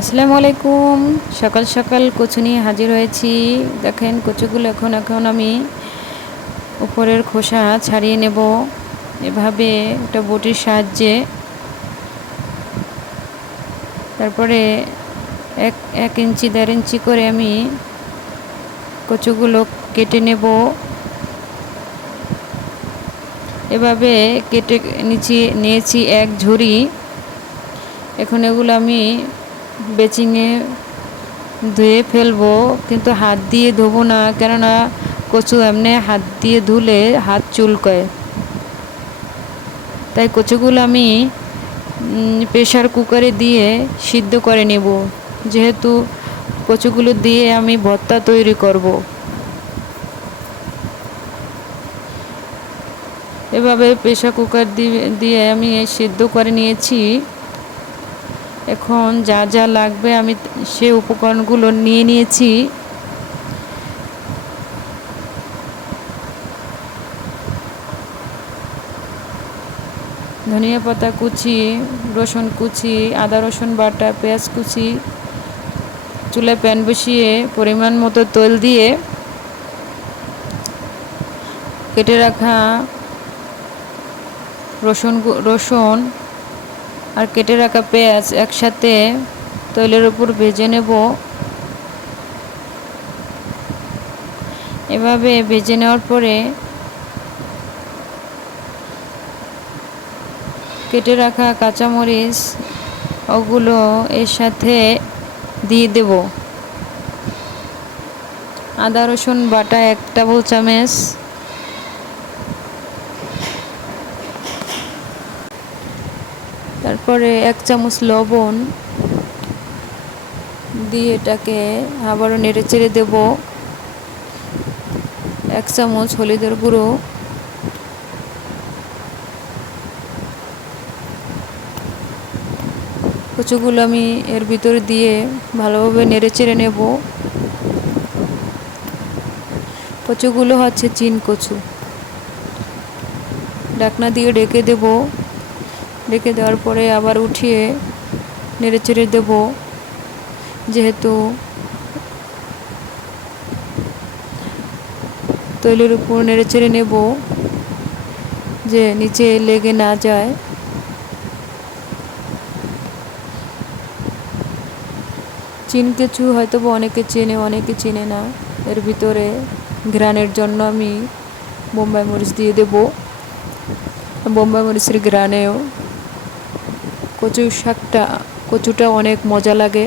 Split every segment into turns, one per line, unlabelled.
আসসালামু আলাইকুম। সকাল সকাল কচু নিয়ে হাজির হয়েছি। দেখেন, কচুগুলো এখন এখন আমি উপরের খোসা ছাড়িয়ে নেব। এভাবে একটা বটির সাহায্যে তারপরে এক এক ইঞ্চি, দেড় ইঞ্চি করে আমি কচুগুলো কেটে নেব। এভাবে কেটে নিচে নিয়েছি এক ঝুড়ি। এখন এগুলো আমি বেচিংয়ে ধুয়ে ফেলব, কিন্তু হাত দিয়ে ধোবো না, কেননা কচু এমনি হাত দিয়ে ধুলে হাত চুলকয়। তাই কচুগুলো আমি প্রেশার কুকারে দিয়ে সিদ্ধ করে নেব। যেহেতু কচুগুলো দিয়ে আমি ভর্তা তৈরি করব। এভাবে প্রেশার কুকার দিয়ে আমি সিদ্ধ করে নিয়েছি। এখন যা যা লাগবে আমি সে উপকরণগুলো নিয়ে নিয়েছি। ধনিয়া পাতা কুচি, রসুন কুচি, আদা রসুন বাটা, পেঁয়াজ কুচি চুলে প্যান বসিয়ে পরিমাণ মতো তেল দিয়ে কেটে রাখা রসুন রসুন আর কেটে রাখা পেঁয়াজ একসাথে তৈলের উপর ভেজে নেব। এভাবে ভেজে নেওয়ার পরে কেটে রাখা কাঁচামরিচ ওগুলো এর সাথে দিয়ে দেব। আদা, রসুন, বাটা, এক টেবিল চামচ তারপরে এক চামচ লবণ দিয়ে এটাকে আবারও নেড়ে চেড়ে দেব। এক চামচ হলুদের গুঁড়ো। কচুগুলো আমি এর ভিতর দিয়ে ভালোভাবে নেড়ে চেড়ে নেব। কচুগুলো হচ্ছে চিন কচু। ডাকনা দিয়ে ডেকে দেবো। রেখে দেওয়ার পরে আবার উঠিয়ে নেড়ে চেড়ে দেবো। যেহেতু তৈলের উপর নেড়ে চেড়ে নেব, যে নিচে লেগে না যায়। চিন কেঁচু হয়তো অনেকে চেনে অনেকে চেনে না। এর ভিতরে ঘ্রাণের জন্য আমি বোম্বাই মরিচ দিয়ে দেব। বোম্বাই মরিচের ঘ্রাণেও কচু শাকটা, কচুটা অনেক মজা লাগে।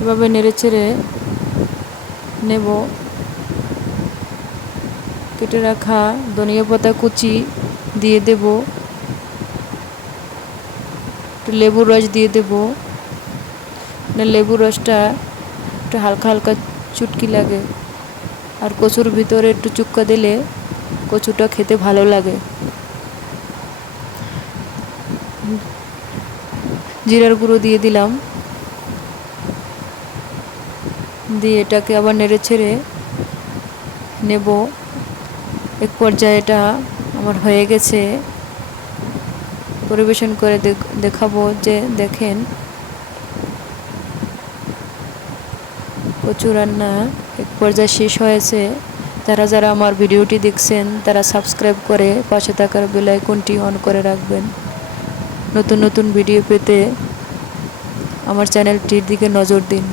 এভাবে নেড়ে চেড়ে নেব। কেটে রাখা ধনিয়া পাতা কুচি দিয়ে দেব। একটু লেবুর রস দিয়ে দেব। লেবুর রসটা একটু হালকা হালকা চুটকি লাগে। আর কচুর ভিতরে একটু চুক্কা দিলে কচুটা খেতে ভালো লাগে। জিরার গুঁড়ো দিয়ে দিলাম। দিয়ে এটাকে আবার নেড়ে ছেড়ে নেব। এক পর্যায়ে এটা আমার হয়ে গেছে। পরিবেশন করে দেখাবো যে দেখেন, কচু রান্না এক পর্যায়ে শেষ হয়েছে। যারা যারা আমার ভিডিওটি দেখছেন, তারা সাবস্ক্রাইব করে পাশে থাকার বেলায় কোনটি অন করে রাখবেন। নতুন নতুন ভিডিও পেতে আমার চ্যানেলটির দিকে নজর দিন।